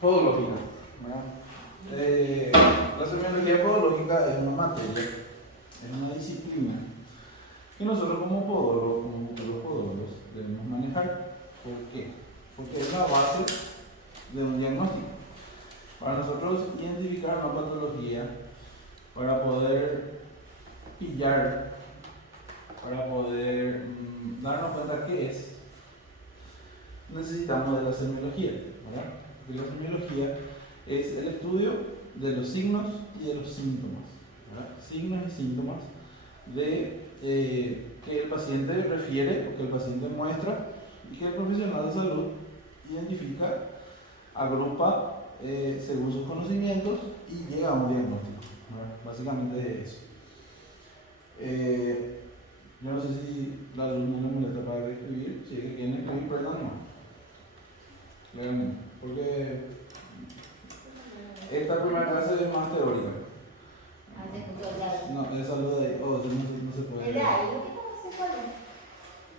Podológica, ¿verdad? La semiología podológica es una materia, es una disciplina que nosotros como podólogos, como futuros podólogos, debemos manejar. ¿Por qué? Porque es la base de un diagnóstico. Para nosotros identificar una patología, para poder pillar, para poder darnos cuenta qué es, necesitamos de la semiología, ¿verdad? Porque la semiología es el estudio de los signos y de los síntomas, ¿verdad? Signos y síntomas de que el paciente refiere, o que el paciente muestra, y que el profesional de salud identifica, agrupa según sus conocimientos y llega a un diagnóstico, ¿verdad? Básicamente es eso. Yo no sé si la alumna no me molesta para escribir, si es que quieren escribir, perdón, no. Claramente, porque esta primera clase es más teórica. No, el saludo de ahí. Oh, no se puede. El de ahí, ¿lo que no se puede?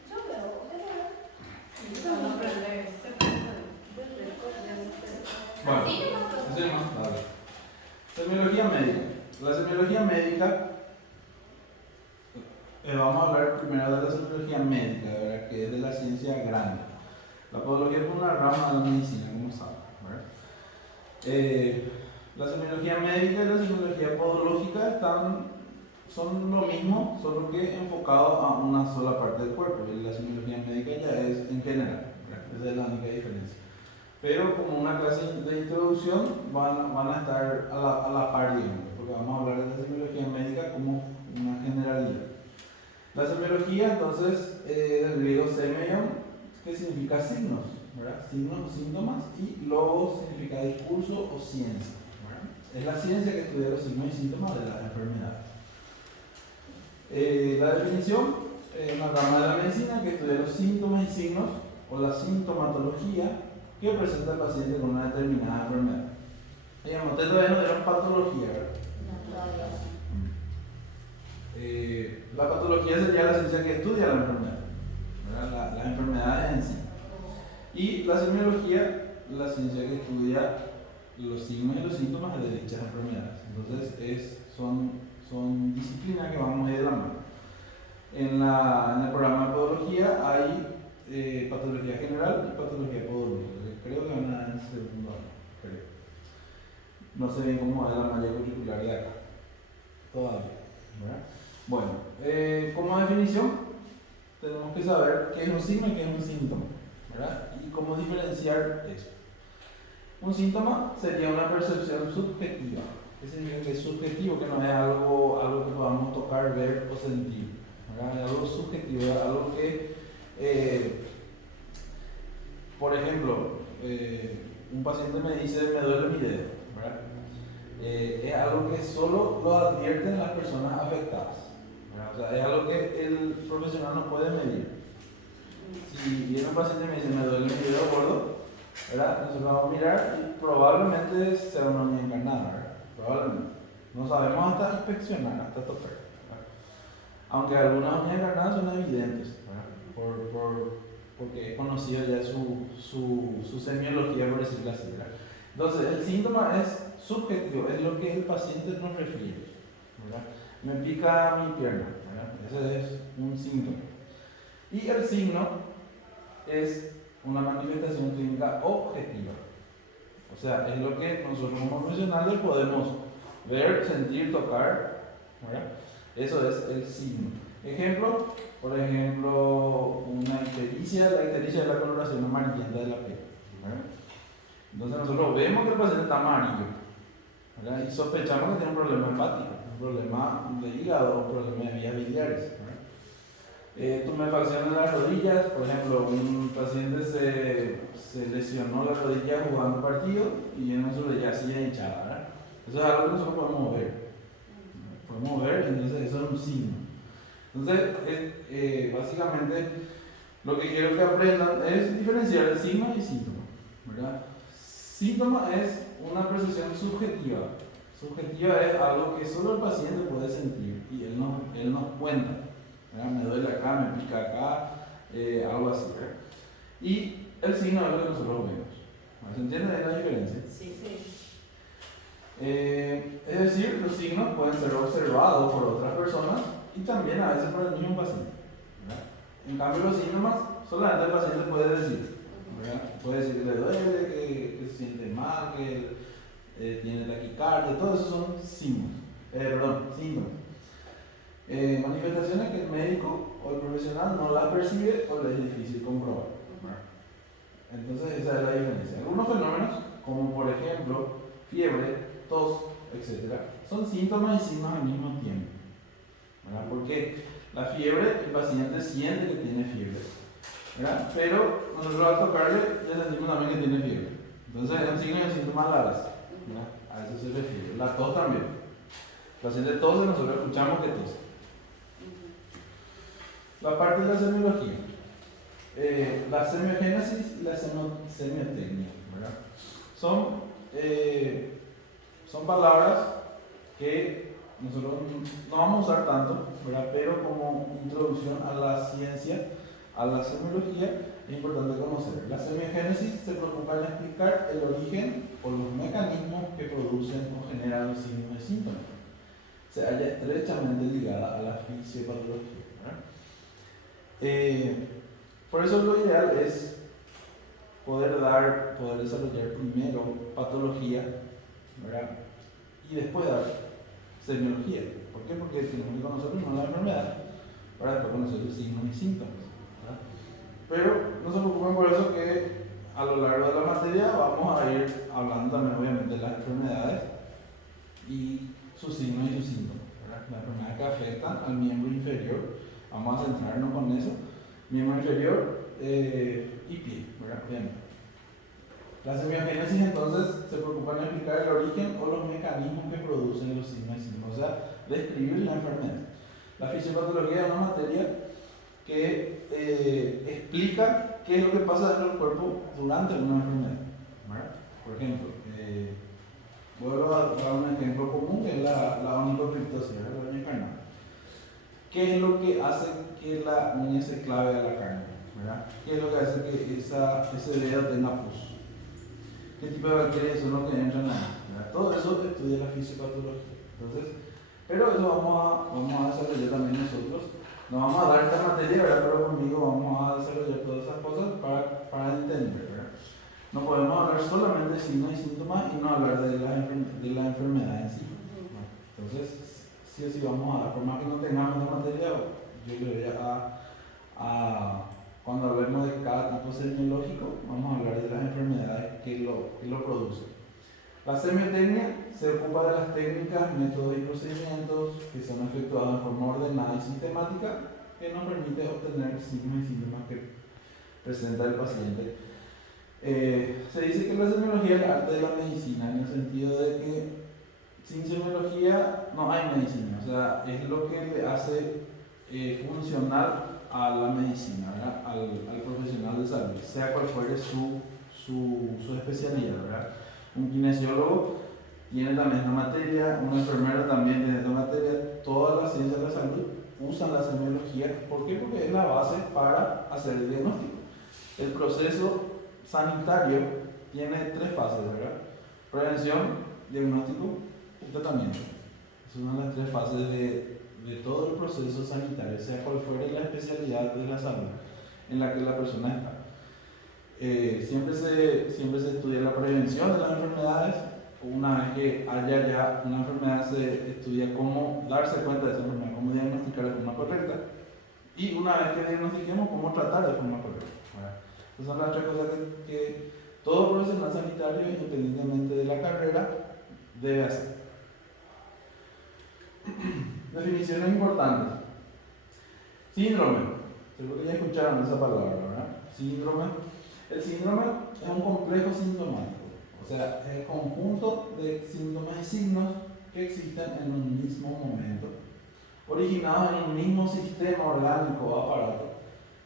Yo veo, No aprende. Bueno, así más tarde. Semiología médica. La semiología médica, vamos a hablar primero de la semiología médica, ¿verdad? Que es de la ciencia grande. La podología es una rama de la medicina, como saben, ¿verdad? La semiología médica y la semiología podológica son lo mismo, solo que enfocado a una sola parte del cuerpo. Y la semiología médica ya es en general, ¿verdad? Esa es la única diferencia. Pero como una clase de introducción van a estar a la par, digamos, porque vamos a hablar de la semiología médica como una generalidad. La semiología, entonces, del griego semeion, que significa signos, ¿verdad? Signos o síntomas, y logos significa discurso o ciencia, ¿verdad? Es la ciencia que estudia los signos y síntomas de las enfermedades. La definición es una rama de la medicina que estudia los síntomas y signos o la sintomatología que presenta el paciente con una determinada enfermedad. Digamos, ustedes todavía no dieron patología, ¿verdad? La patología sería la ciencia que estudia la enfermedad, ¿verdad? Las enfermedades en sí. Y la semiología, la ciencia que estudia los signos y los síntomas de dichas enfermedades. Entonces, son disciplinas que vamos a ir dando. En el programa de podología hay patología general y patología podológica. Creo que van a dar en segundo año, creo. No sé bien cómo es la malla curricular de acá. Todavía, ¿verdad? Bueno, como definición, tenemos que saber qué es un signo y qué es un síntoma, ¿verdad? Y cómo diferenciar eso. Un síntoma sería una percepción subjetiva. ¿Qué significa que es subjetivo? Que no es algo que podamos tocar, ver o sentir, ¿verdad? Es algo subjetivo, es algo que, por ejemplo, un paciente me dice, me duele mi dedo, ¿verdad? Es algo que solo lo advierten las personas afectadas, ¿verdad? O sea, es algo que el profesional no puede medir. Si viene un paciente y me dice, me duele mi dedo gordo, ¿verdad? Entonces vamos a mirar y probablemente sea una uña encarnada, ¿verdad? Probablemente. No sabemos hasta inspeccionar, hasta tocar, ¿verdad? Aunque algunas uñas encarnadas son evidentes, ¿verdad? Porque es conocido ya su semiología, por decirlo así, ¿verdad? Entonces, el síntoma es subjetivo, es lo que el paciente nos refiere, ¿verdad? Me pica mi pierna, ¿verdad? Ese es un síntoma. Y el signo es una manifestación clínica objetiva. O sea, es lo que nosotros como profesionales podemos ver, sentir, tocar, ¿verdad? Eso es el signo. Ejemplo, por ejemplo, una ictericia. La ictericia es la coloración amarillenta de la piel, ¿verdad? Entonces nosotros vemos que el paciente está amarillo, ¿verdad? Y sospechamos que tiene un problema hepático, un problema de hígado, un problema de vías biliares, ¿verdad? Tumefacción en las rodillas, por ejemplo, un paciente se lesionó la rodilla jugando un partido y en su rodilla sigue hinchada, ¿verdad? Eso es algo que nosotros podemos ver. Podemos ver, entonces eso es un signo. Entonces, básicamente, lo que quiero que aprendan es diferenciar el signo y síntoma, ¿verdad? Síntoma es una percepción subjetiva. Subjetiva es algo que solo el paciente puede sentir y él nos cuenta, ¿verdad? Me duele acá, me pica acá, algo así, ¿verdad? Y el signo es lo que nosotros vemos. ¿Se entiende ahí la diferencia? Sí. Es decir, los signos pueden ser observados por otras personas y también a veces por el mismo paciente, ¿verdad? En cambio, los síntomas solamente el paciente puede decir, ¿verdad? Puede decir que le duele, que se siente mal, que tiene taquicardia, todo eso son síntomas. Manifestaciones que el médico o el profesional no las percibe o le es difícil comprobar, ¿verdad? Entonces esa es la diferencia. Algunos fenómenos, como por ejemplo fiebre, tos, etc., son síntomas y signos al mismo tiempo, ¿verdad? Porque la fiebre, el paciente siente que tiene fiebre, ¿verdad? Pero nosotros al tocarle ya sentimos también que tiene fiebre. Entonces es un signo y un síntoma a la vez, ¿verdad? A eso se refiere. La tos también. El paciente tose, nosotros escuchamos que tose. La parte de la semiología. La semiogénesis y la semiotecnia, ¿verdad? Son palabras que nosotros no vamos a usar tanto, ¿verdad? Pero como introducción a la ciencia, a la semiología, es importante conocer. La semiogénesis se preocupa en explicar el origen o los mecanismos que producen o generan los signos y síntomas. Se halla estrechamente ligada a la fisiopatología, ¿verdad? Por eso lo ideal es poder desarrollar primero patología, ¿verdad? Y después dar semiología. ¿Por qué? Porque tenemos que conocer primero la enfermedad para después conocer los signos y síntomas, ¿verdad? Pero no se preocupen por eso, que a lo largo de la materia vamos a ir hablando también obviamente de las enfermedades y sus signos y sus síntomas, ¿verdad? Las enfermedades que afectan al miembro inferior, vamos a centrarnos con eso. Miembro inferior y pie, ¿verdad? Bien. La semiogénesis entonces se preocupa en explicar el origen o los mecanismos que producen los signos y síntomas, o sea, describir la enfermedad. La fisiopatología es una materia que explica qué es lo que pasa dentro del cuerpo durante una enfermedad, ¿verdad? Por ejemplo, vuelvo a dar un ejemplo común, que es la onicocriptosis, la uña carnal. ¿Qué es lo que hace que la uña se clave a la carne, ¿verdad? ¿Qué es lo que hace que ese dedo tenga pus? ¿Qué tipo de bacterias son los que entran ahí, ¿verdad? Todo eso estudia la fisiopatología. Entonces, pero eso vamos a desarrollar también nosotros. No vamos a dar esta materia, ¿verdad? Pero conmigo vamos a desarrollar todas esas cosas para entender, ¿verdad? No podemos hablar solamente de signos y síntomas y no hablar de la enfermedad en sí, ¿no? Entonces, sí o sí vamos a dar, por más que no tengamos esta materia, yo le voy cuando hablemos de cada tipo semiológico, vamos a hablar de las enfermedades que lo producen. La semiotecnia se ocupa de las técnicas, métodos y procedimientos que son efectuados en forma ordenada y sistemática, que nos permite obtener signos y síntomas que presenta el paciente. Se dice que la semiología es el arte de la medicina, en el sentido de que sin semiología no hay medicina, o sea, es lo que le hace funcional a la medicina, ¿verdad? Al profesional de salud, sea cual fuere su especialidad, ¿verdad? Un kinesiólogo tiene también esta materia, un enfermero también tiene esta materia. Todas las ciencias de la salud usan la semiología. ¿Por qué? Porque es la base para hacer el diagnóstico. El proceso sanitario tiene 3 fases, ¿verdad? Prevención, diagnóstico y tratamiento. Esas son las 3 fases de todo el proceso sanitario, sea cual fuere la especialidad de la salud en la que la persona está. Siempre se estudia la prevención de las enfermedades. Una vez que haya ya una enfermedad, se estudia cómo darse cuenta de esa enfermedad, cómo diagnosticar de forma correcta, y una vez que diagnostiquemos, cómo tratar de forma correcta, ¿verdad? Esas son las 3 cosas que todo profesional sanitario, independientemente de la carrera, debe hacer. Definiciones importantes. Síndrome. Seguro que ya escucharon esa palabra, ¿verdad? Síndrome. El síndrome es un complejo sintomático, o sea, es el conjunto de síntomas y signos que existen en un mismo momento, originados en un mismo sistema orgánico o aparato,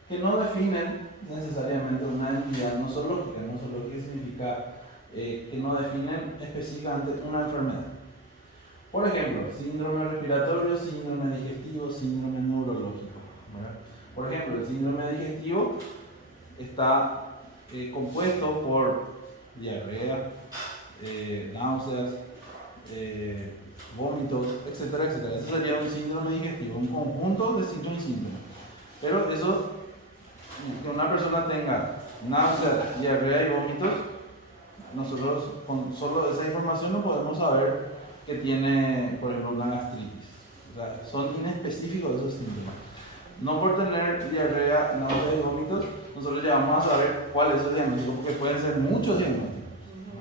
que no definen necesariamente una entidad nosológica. Nosológica significa que no definen específicamente una enfermedad. Por ejemplo, síndrome respiratorio, síndrome digestivo, síndrome neurológico, ¿verdad? Por ejemplo, el síndrome digestivo está compuesto por diarrea, náuseas, vómitos, etcétera, etcétera. Eso sería un síndrome digestivo, un conjunto de signos y síntomas. Pero eso, que una persona tenga náuseas, diarrea y vómitos, nosotros con solo esa información no podemos saber que tiene, por ejemplo, una gastritis. O sea, son inespecíficos esos síntomas. No por tener diarrea, náuseas y vómitos, nosotros ya vamos a saber cuál es el diagnóstico, porque pueden ser muchos diagnósticos.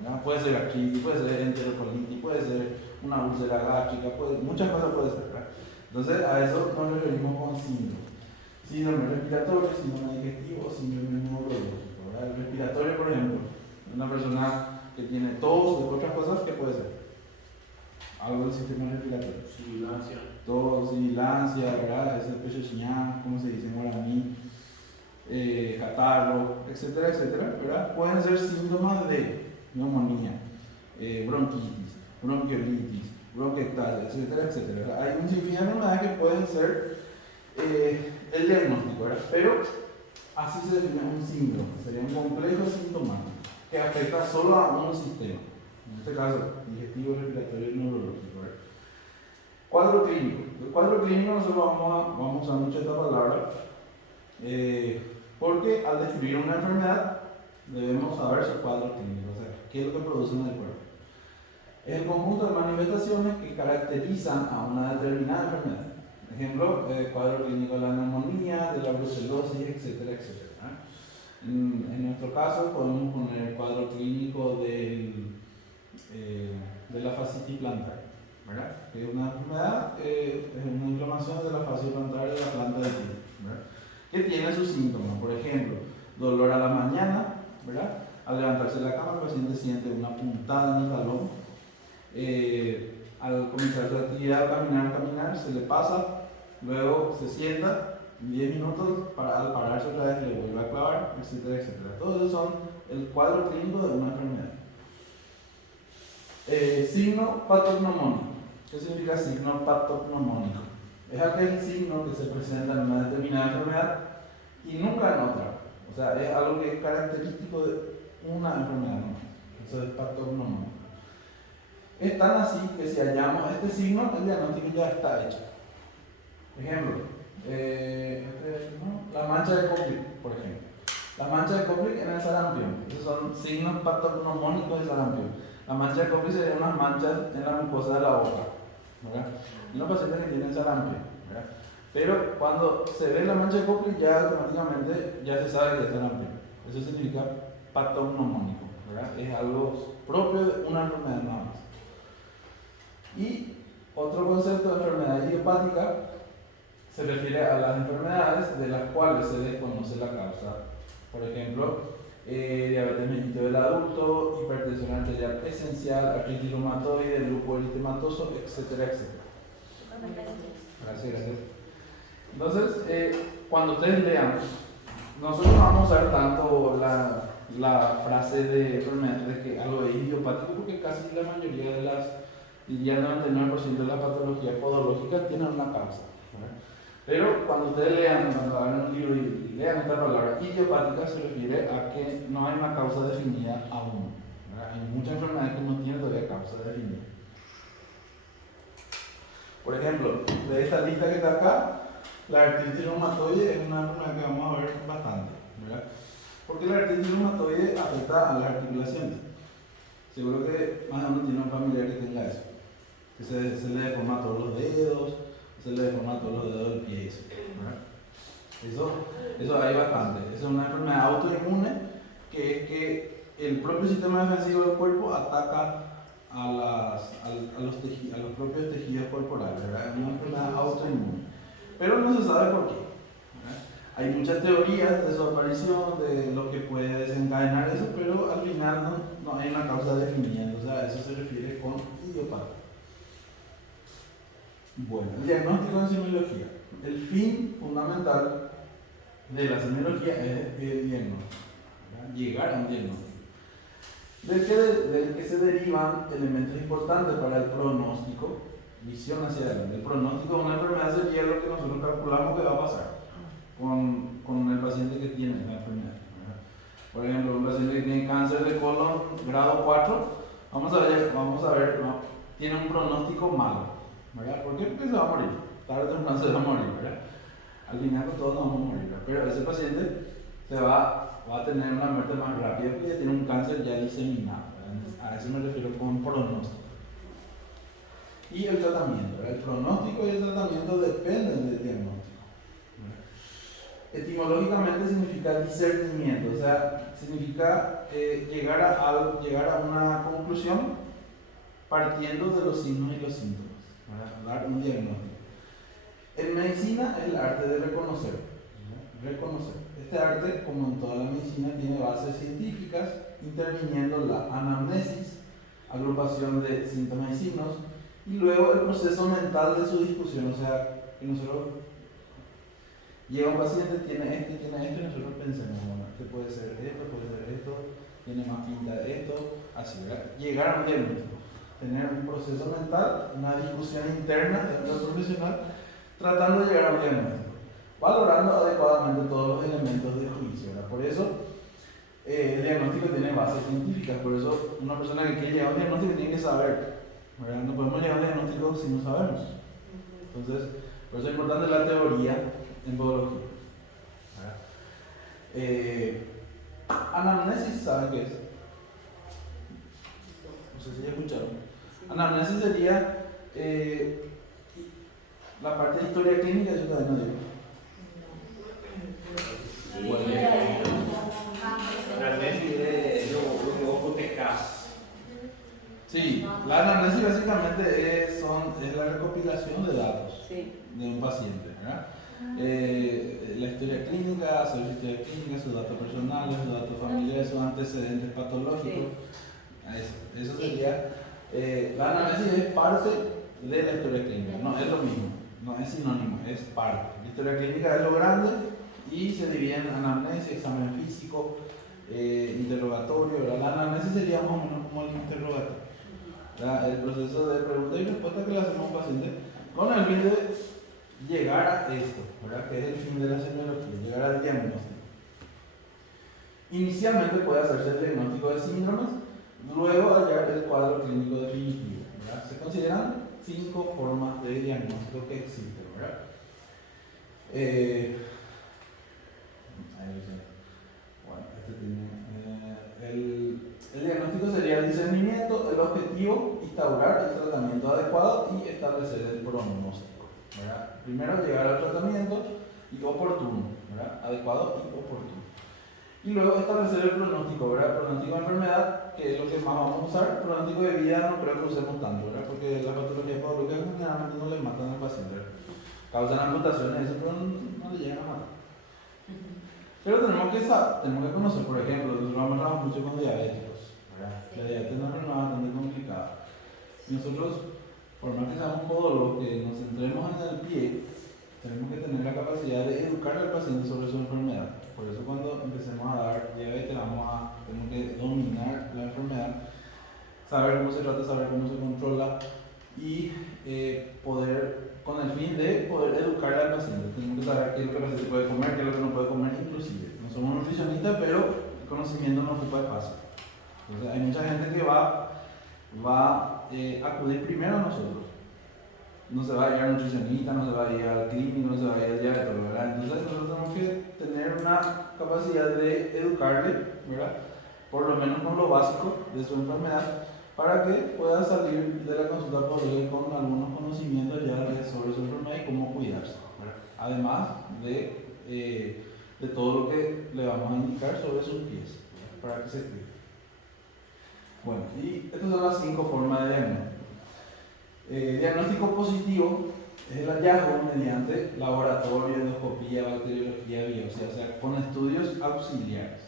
¿Verdad? Puede ser gastritis, puede ser enterocolitis, puede ser una úlcera gástrica, muchas cosas puede ser. ¿Verdad? Entonces, a eso nos referimos con síndrome. Síndrome respiratorio, síndrome digestivo, síndrome neurológico. ¿Verdad? El respiratorio, por ejemplo, una persona que tiene tos y otras cosas, ¿qué puede ser? Algo del sistema respiratorio. Sibilancia. Tos, sibilancia, ¿verdad? Ese pecho chiñán, como se dice en guaraní, catarro, etcétera, etcétera, ¿verdad? Pueden ser síntomas de neumonía, bronquitis, bronquiolitis, bronquiectasia, etcétera, etcétera, ¿verdad? Hay un sinfín de enfermedades que pueden ser el diagnóstico, ¿verdad? Pero así se define un síndrome, sería un complejo sintomático que afecta solo a un sistema, en este caso digestivo, respiratorio y neurológico, ¿verdad? Cuadro clínico. El cuadro clínico nosotros vamos a usar mucho esta palabra porque al describir una enfermedad debemos saber su cuadro clínico, o sea, qué es lo que produce en el cuerpo. Es el conjunto de manifestaciones que caracterizan a una determinada enfermedad. Por ejemplo, el cuadro clínico de la neumonía, de la brucelosis, etcétera, etcétera. En nuestro caso podemos poner el cuadro clínico de la fascitis plantar, ¿verdad? Que es una enfermedad, es una inflamación de la fascia plantar de la planta del pie, ¿verdad? Que tiene sus síntomas, por ejemplo, dolor a la mañana, ¿verdad? Al levantarse de la cama el paciente siente una puntada en el talón, al comenzar su actividad, caminar, se le pasa, luego se sienta, 10 minutos, al pararse otra vez le vuelve a clavar, etcétera, etcétera. Todos esos son el cuadro clínico de una enfermedad. Signo patognomónico. ¿Qué significa signo patognomónico? Es aquel signo que se presenta en una determinada enfermedad y nunca en otra. O sea, es algo que es característico de una enfermedad. ¿No? Eso es patognomónico. Es tan así que si hallamos este signo, el diagnóstico ya está hecho. Ejemplo, la mancha de Koplik, por ejemplo. La mancha de Koplik en el sarampión. Esos son signos patognomónicos del sarampión. La mancha de Koplik serían unas manchas en la mucosa de la boca, ¿verdad? Y los pacientes que tienen sarampión, ¿verdad? Pero cuando se ve la mancha de Koplik, ya automáticamente ya se sabe que es sarampión. Eso significa patognomónico, ¿verdad? Es algo propio de una enfermedad nada más. Y otro concepto de enfermedad idiopática se refiere a las enfermedades de las cuales se desconoce la causa. Por ejemplo, diabetes mellitus del adulto, hipertensión arterial esencial, artritis reumatoide, lupus eritematoso, etcétera, etcétera. Gracias. Entonces, cuando ustedes lean, nosotros no vamos a usar tanto la frase de enfermedad de que algo es idiopático, porque casi la mayoría de las, diría el 99% de las patologías podológicas tienen una causa, ¿verdad? Pero cuando ustedes lean, cuando hagan un libro y lean esta palabra idiopática, se refiere a que no hay una causa definida aún, ¿verdad? Hay muchas enfermedades que no tienen todavía causa definida. Por ejemplo, de esta lista que está acá, la artritis reumatoide es una enfermedad que vamos a ver bastante, ¿verdad? Porque la artritis reumatoide afecta a las articulaciones. Seguro que más o menos tiene un familiar que tenga eso, que se le deforma todos los dedos, se le deforma todos los dedos del pie, ¿verdad? Eso hay bastante. Esa es una enfermedad autoinmune que es que el propio sistema defensivo del cuerpo ataca a los propios tejidos corporales, ¿verdad? Es una enfermedad autoinmune. Pero no se sabe por qué, ¿verdad? Hay muchas teorías de su aparición, de lo que puede desencadenar eso, pero al final no hay una causa definida. Entonces a eso se refiere con idiopatía. Bueno, el diagnóstico en semiología. El fin fundamental de la semiología es el diagnóstico, ¿verdad? Llegar a un diagnóstico. Del que se derivan elementos importantes para el pronóstico, visión hacia adelante. El pronóstico de una enfermedad sería lo que nosotros calculamos que va a pasar con el paciente que tiene la enfermedad, ¿verdad? Por ejemplo, un paciente que tiene cáncer de colon grado 4, vamos a ver, ¿no? Tiene un pronóstico malo, ¿verdad? ¿Por qué? Porque se va a morir, tarde o temprano se va a morir, ¿verdad? Al final todos nos vamos a morir, ¿verdad? Pero ese paciente va a tener una muerte más rápida porque ya tiene un cáncer ya diseminado, ¿verdad? A eso me refiero con pronóstico. Y el tratamiento, ¿verdad? El pronóstico y el tratamiento dependen del diagnóstico, ¿verdad? Etimológicamente significa discernimiento, o sea, significa llegar a una conclusión partiendo de los signos y los síntomas, ¿verdad? Dar un diagnóstico. En medicina es el arte de reconocer, ¿verdad? Reconocer. Este arte, como en toda la medicina, tiene bases científicas, interviniendo la anamnesis, agrupación de síntomas y signos, y luego el proceso mental de su discusión, o sea, que nosotros llega un paciente, tiene esto, y nosotros pensemos, bueno, este puede ser esto, tiene más pinta de esto, así, ¿verdad? Llegar a un diagnóstico, tener un proceso mental, una discusión interna de un profesional, tratando de llegar a un diagnóstico, valorando adecuadamente todos los elementos de juicio, ¿verdad? Por eso, el diagnóstico tiene bases científicas, por eso una persona que quiere llegar a un diagnóstico tiene que saber, ¿verdad? No podemos llegar a un diagnóstico si no sabemos. Entonces, por eso es importante la teoría en podología, ¿verdad? Anamnesis, ¿saben qué es? No sé si ya escucharon. Anamnesis sería la parte de historia clínica, eso todavía no digo. Sí, la anamnesis básicamente es la recopilación de datos de un paciente, ¿verdad? La historia clínica, hacer su historia clínica, sus datos personales, sus datos familiares, sus antecedentes patológicos. Eso sería. La anamnesis es parte de la historia clínica, no es lo mismo, no es sinónimo, es parte. La historia clínica es lo grande y se divide en anamnesis, examen físico, interrogatorio, ¿verdad? La anamnesis sería más o menos como el interrogatorio, ¿verdad? El proceso de pregunta y respuesta que le hacemos a un paciente con el fin de llegar a esto, ¿verdad? Que es el fin de la semiología, llegar al diagnóstico. Inicialmente puede hacerse el diagnóstico de síndromes, luego hallar el cuadro clínico definitivo, ¿verdad? Se consideran 5 formas de diagnóstico que existen, ¿verdad? Bueno, el diagnóstico sería el discernimiento, el objetivo, instaurar el tratamiento adecuado y establecer el pronóstico, ¿verdad? Primero llegar al tratamiento y oportuno, ¿verdad? Adecuado y oportuno. Y luego establecer el pronóstico, ¿verdad? Pronóstico de enfermedad, que es lo que más vamos a usar. Pronóstico de vida no creo que usemos tanto, ¿verdad? Porque las patologías podológicas generalmente no le matan al paciente, ¿verdad? Causan amputaciones, eso, pero no le llegan a matar. Pero tenemos que conocer, por ejemplo, nosotros trabajamos mucho con diabéticos, ¿verdad? La diabetes es una enfermedad bastante complicada. Y nosotros, por más que seamos podólogos, que nos centremos en el pie, tenemos que tener la capacidad de educar al paciente sobre su enfermedad. Por eso cuando empecemos a dar diabetes tenemos que dominar la enfermedad, saber cómo se trata, saber cómo se controla y poder, con el fin de poder educar al paciente. Tenemos que saber qué es lo que el paciente puede comer, qué es lo que no puede comer, inclusive. No somos nutricionistas, pero el conocimiento no ocupa espacio. Entonces hay mucha gente que va a acudir primero a nosotros. No se va a ir al nutricionista, no se va a ir al clínico, no se va a ir al diabético, ¿verdad? Entonces nosotros tenemos que tener una capacidad de educarle, ¿verdad? Por lo menos con lo básico de su enfermedad, para que pueda salir de la consulta con algunos conocimientos ya sobre su enfermedad y cómo cuidarse, ¿verdad? Además de todo lo que le vamos a indicar sobre sus pies, ¿verdad? Para que se cuide. Bueno, y estas son las 5 formas de diagnóstico. Diagnóstico positivo es el hallazgo mediante laboratorio, endoscopía, bacteriología, biopsia, o sea, con estudios auxiliares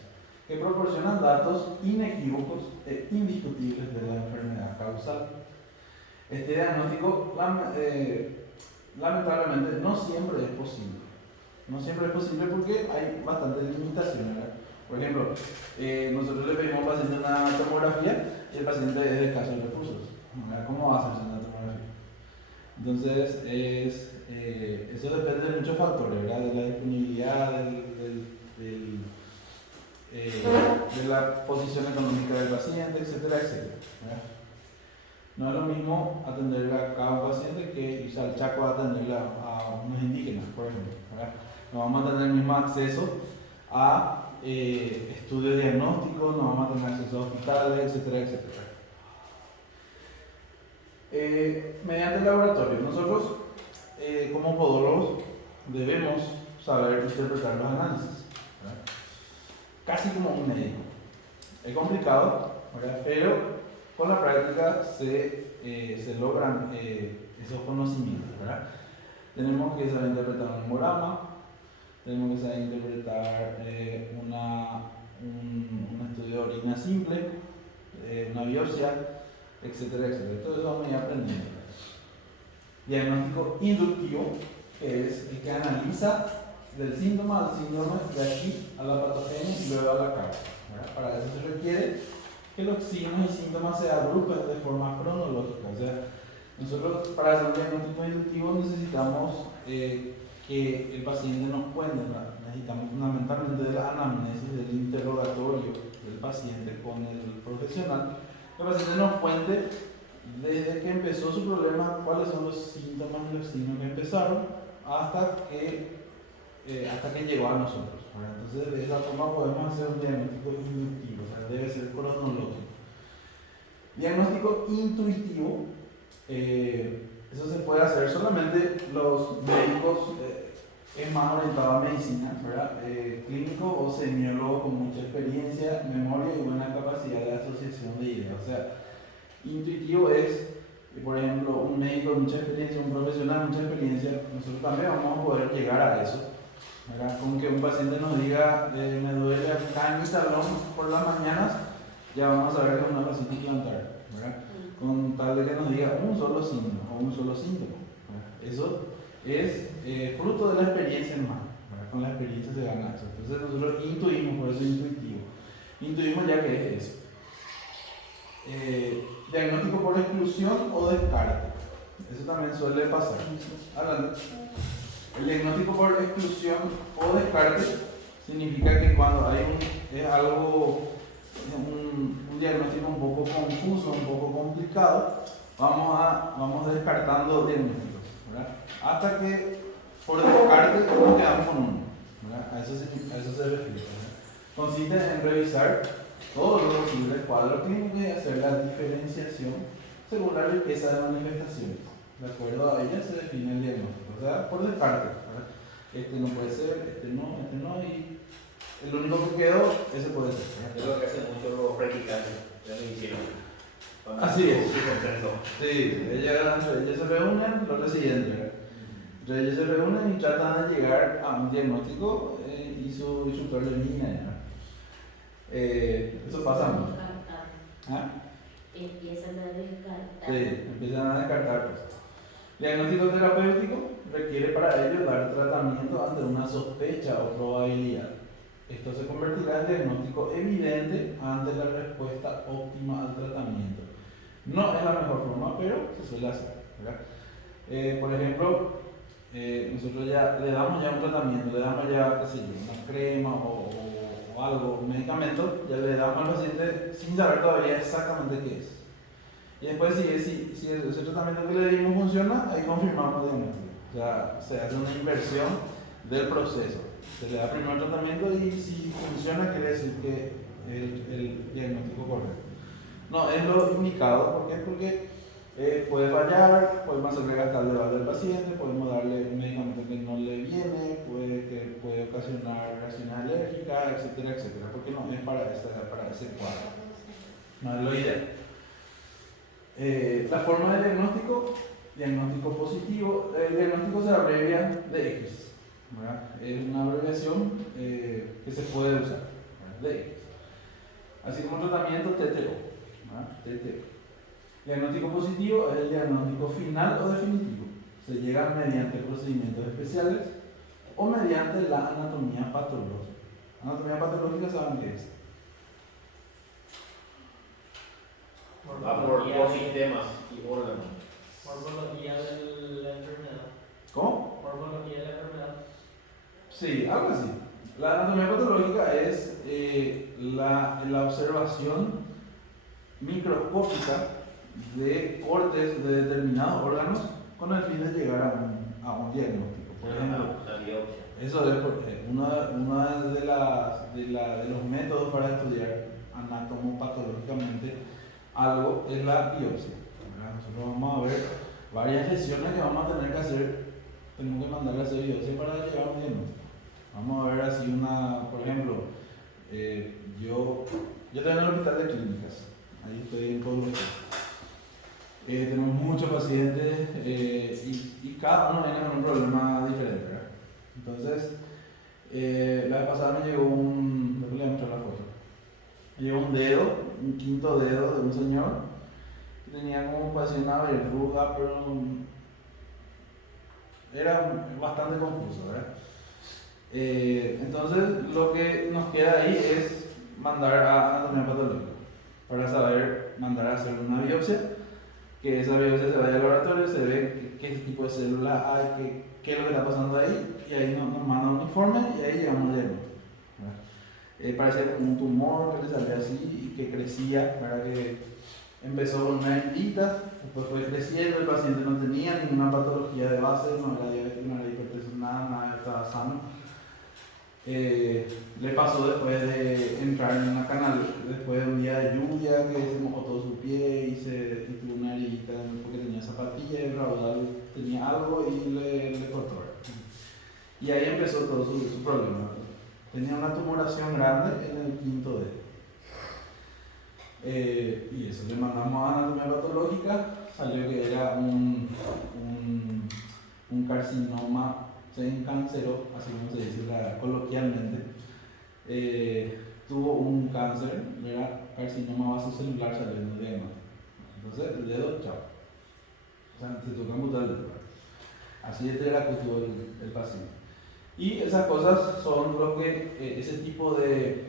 que proporcionan datos inequívocos e indiscutibles de la enfermedad causal. Este diagnóstico, lamentablemente, no siempre es posible. No siempre es posible porque hay bastantes limitaciones, ¿verdad? Por ejemplo, nosotros le pedimos al paciente una tomografía y el paciente es de escasos recursos. ¿Cómo va a hacerse una tomografía? Entonces, eso depende de muchos factores, ¿verdad? De la disponibilidad, de la posición económica del paciente, etcétera, etcétera. ¿Verdad? No es lo mismo atenderle a cada paciente que irse al Chaco a atenderle a unos indígenas, por ejemplo. ¿Verdad? No vamos a tener el mismo acceso a estudios diagnósticos, no vamos a tener acceso a hospitales, etcétera, etcétera. Mediante el laboratorio, nosotros como podólogos debemos saber interpretar los análisis, ¿verdad? Casi como un médico. Es complicado, ¿verdad? Pero con la práctica se logran esos conocimientos, ¿verdad? Tenemos que saber interpretar un hemograma, tenemos que saber interpretar un estudio de orina simple, una biopsia, etcétera, etcétera. Todo eso vamos a ir aprendiendo. Diagnóstico inductivo, que es el que analiza del síntoma al síndrome, de aquí a la patogenia y luego a la causa. Para eso se requiere que los signos y síntomas se agrupen de forma cronológica. O sea, nosotros para hacer un diagnóstico inductivo necesitamos que el paciente nos cuente, necesitamos fundamentalmente de la anamnesis, del interrogatorio del paciente con el profesional, que el paciente nos cuente desde que empezó su problema, cuáles son los síntomas y los signos que empezaron hasta que llegó a nosotros. Entonces, de esa forma podemos hacer un diagnóstico inductivo, o sea, debe ser cronológico. Diagnóstico intuitivo, eso se puede hacer solamente los médicos, es más orientado a medicina, ¿verdad? Clínico o semiólogo con mucha experiencia, memoria y buena capacidad de asociación de ideas. O sea, intuitivo es, por ejemplo, un médico con mucha experiencia, un profesional con mucha experiencia, nosotros también vamos a poder llegar a eso, ¿verdad? Con que un paciente nos diga, me duele acá en mi talón por las mañanas, ya vamos a saber que es una fascitis plantar, ¿verdad? Con tal de que nos diga un solo signo o un solo síntoma, ¿verdad? Eso es fruto de la experiencia hermano, ¿verdad? Con la experiencia se gana eso. Entonces nosotros intuimos, por eso es intuitivo. Intuimos ya que es eso. Diagnóstico por exclusión o descarte. Eso también suele pasar. Adelante. El diagnóstico por exclusión o descarte significa que cuando hay un diagnóstico un poco confuso, un poco complicado, vamos descartando diagnósticos, ¿verdad? Hasta que por descarte nos quedamos con uno, ¿verdad? A eso se refiere, ¿verdad? Consiste en revisar todos los posibles cuadros clínicos y hacer la diferenciación según la riqueza de manifestaciones. De acuerdo a ella se define el diagnóstico, o sea, por descarte, ¿verdad? Este no puede ser, este no, y el único que quedó, ese puede ser, ¿verdad? Es lo que hacen muchos los practicantes de medicina. Así es. Sí, ellas se reúnen, los residentes, ¿verdad? Entonces ellos se reúnen y tratan de llegar a un diagnóstico y su problemina, ¿verdad? Eso pasa mucho. ¿Ah? Empiezan a descartar. Sí, empiezan a descartar cosas. Diagnóstico terapéutico requiere para ello dar tratamiento ante una sospecha o probabilidad. Esto se convertirá en diagnóstico evidente ante la respuesta óptima al tratamiento. No es la mejor forma, pero se suele hacer, ¿verdad? Por ejemplo, nosotros ya le damos ya un tratamiento, le damos ya, qué sé yo, una crema o algo, un medicamento, ya le damos al paciente sin saber todavía exactamente qué es. Y después si ese tratamiento que le dimos funciona, ahí confirmamos el diagnóstico. O sea, se hace una inversión del proceso. Se le da primero el tratamiento y si funciona quiere decir que es el diagnóstico correcto. No, es lo indicado, ¿por qué? Porque puede fallar, podemos hacerle gastar el debate del paciente, podemos darle un medicamento que no le viene, puede ocasionar reacciones alérgicas, etcétera, etcétera, porque no es para ese cuadro. No es lo ideal. La forma de diagnóstico positivo, el diagnóstico se abrevia de X, ¿verdad? Es una abreviación que se puede usar, ¿verdad? De X. Así como tratamiento TTO, ¿verdad? TTO. Diagnóstico positivo es el diagnóstico final o definitivo. Se llega mediante procedimientos especiales o mediante la anatomía patológica. Anatomía patológica, ¿saben qué es? Va por sistemas y órganos. Morfología de la enfermedad. ¿Cómo? Morfología de la enfermedad. Sí, algo así. La anatomía patológica es la observación microscópica de cortes de determinados órganos con el fin de llegar a un diagnóstico. Por ejemplo, Una biopsia. eso es uno de los métodos para estudiar anatomopatológicamente algo es la biopsia. ¿Verdad? Nosotros vamos a ver varias lesiones que vamos a tener que hacer, tenemos que mandarle a hacer biopsia para llegar a un diagnóstico. Vamos a ver así por ejemplo, yo estoy en el hospital de clínicas, ahí estoy en Pueblo. Tenemos muchos pacientes y cada uno viene con un problema diferente, ¿verdad? Entonces, la vez pasada me llegó después le voy a mostrar la foto, me llegó un dedo, un quinto dedo de un señor que tenía como parecía una verruga, pero era bastante confuso, ¿verdad? Entonces, lo que nos queda ahí es mandar a anatomía patológica para saber mandar a hacer una biopsia, que esa biopsia se vaya al laboratorio, se ve qué tipo de células hay, qué es lo que está pasando ahí, y ahí nos manda un informe y ahí llegamos al diagnóstico. Parece como un tumor que le salía así y que crecía, ¿verdad? Que empezó con una hemorragia, después fue creciendo, el paciente no tenía ninguna patología de base, no era diabético, no era hipertensión, nada, estaba sano. Le pasó después de entrar en una canal, después de un día de lluvia que se mojó todo su pie y tuvo una herida porque tenía zapatilla y el raudal tenía algo y le cortó. Y ahí empezó todo su problema. Tenía una tumoración grande en el quinto dedo. Y eso le mandamos a anatomía patológica, salió que era un carcinoma. Se encanceró, así como se dice coloquialmente. Tuvo un cáncer, era carcinoma vasocelular saliendo de diagnóstico. Entonces el dedo, chao. O sea, se tuvo que amputar el dedo. Así era que tuvo el paciente. Y esas cosas son lo que, ese tipo de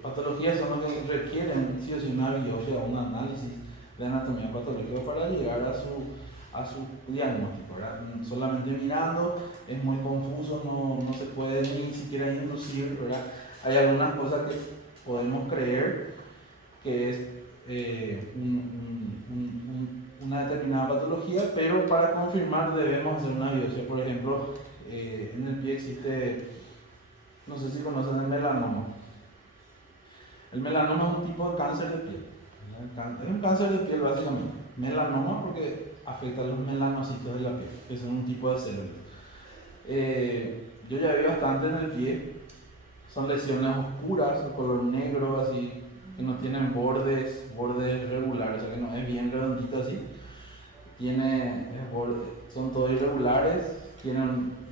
patologías son lo que requieren, sí o sí, una biopsia o un análisis de anatomía patológica para llegar a su diagnóstico, ¿verdad? Solamente mirando es muy confuso, no se puede ni siquiera inducir, ¿verdad? Hay algunas cosas que podemos creer que es una determinada patología, pero para confirmar debemos hacer una biopsia. Por ejemplo, en el pie existe, no sé si conocen el melanoma. El melanoma es un tipo de cáncer de piel. Es un cáncer de piel básicamente. Melanoma porque afecta a los melanocitos de la piel, que son un tipo de células. Yo ya vi bastante en el pie, son lesiones oscuras, de color negro, así, que no tienen bordes regulares, o sea que no es bien redondito así. Son todos irregulares,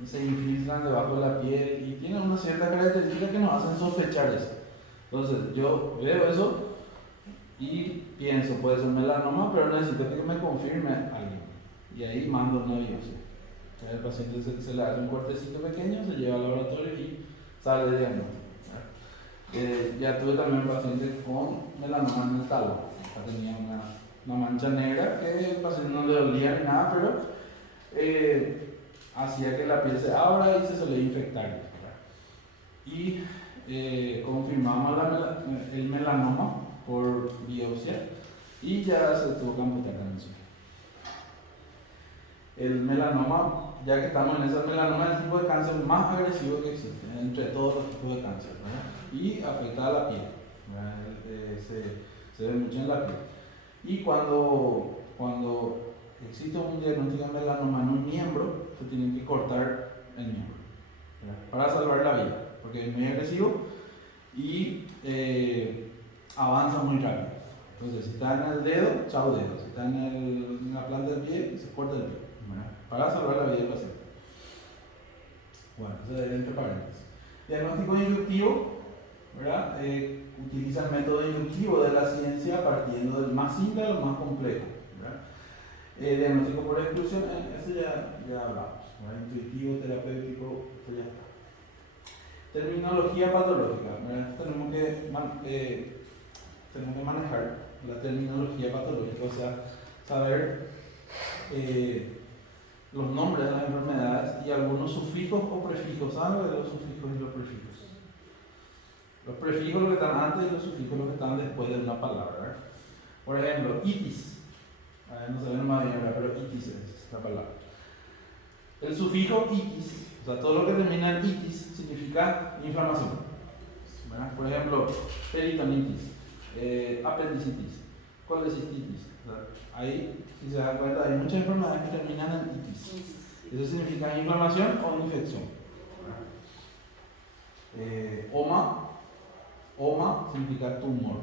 se infiltran debajo de la piel y tienen una cierta característica que nos hacen sospechar eso. Entonces yo veo eso y pienso, puede ser un melanoma, pero necesito que me confirme alguien. Y ahí mando una biopsia. O sea, el paciente se le hace un cortecito pequeño, se lleva al laboratorio y sale de diagnóstico. Ya tuve también un paciente con melanoma en el talón. O sea, tenía una mancha negra que el paciente no le dolía ni nada, pero hacía que la piel se abra y se solía infectar. ¿Verdad? Y confirmamos el melanoma por biopsia y ya se tuvo que amputar también. El melanoma, ya que estamos en ese melanoma, es el tipo de cáncer más agresivo que existe entre todos los tipos de cáncer, ¿verdad? Y afecta a la piel, se ve mucho en la piel. Y cuando existe un diagnóstico de melanoma en un miembro, se tiene que cortar el miembro, ¿verdad? Para salvar la vida, porque es muy agresivo y avanza muy rápido. Entonces, si está en el dedo, chao dedo. Si está en la planta del pie, se corta el pie, ¿verdad? Para salvar la vida del paciente. Bueno, eso es entre paréntesis. Diagnóstico inductivo, ¿verdad? Utiliza el método inductivo de la ciencia partiendo del más simple al más complejo, ¿verdad? Diagnóstico por exclusión, eso ya hablamos, ¿verdad? Intuitivo, terapéutico, esto ya está. Terminología patológica, ¿verdad? Tenemos que manejar la terminología patológica, o sea, saber los nombres de las enfermedades y algunos sufijos o prefijos. ¿Saben lo de los sufijos y los prefijos? Los prefijos lo que están antes y los sufijos lo que están después de una palabra, ¿verdad? Por ejemplo, itis. A ver, no se ven más bien, ¿verdad? Pero itis es la palabra. El sufijo itis, o sea, todo lo que termina en itis significa inflamación, ¿verdad? Por ejemplo, peritonitis, apendicitis, colecistitis. O sea, ahí, si se dan cuenta, hay muchas enfermedades que terminan en itis. Eso significa inflamación o infección. Oma significa tumor,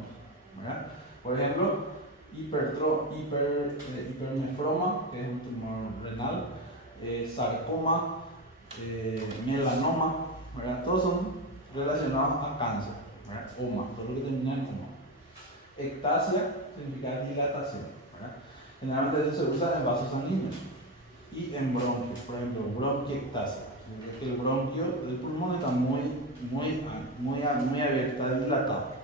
¿verdad? Por ejemplo, hipernefroma, que es un tumor renal, sarcoma, melanoma, ¿verdad? Todos son relacionados a cáncer, ¿verdad? Oma, todo lo que termina en oma. Ectasia significa dilatación, ¿verdad? Generalmente eso se usa en vasos sanguíneos y en bronquios, por ejemplo, bronquiectasia, que el bronquio del pulmón está muy abierto, dilatado.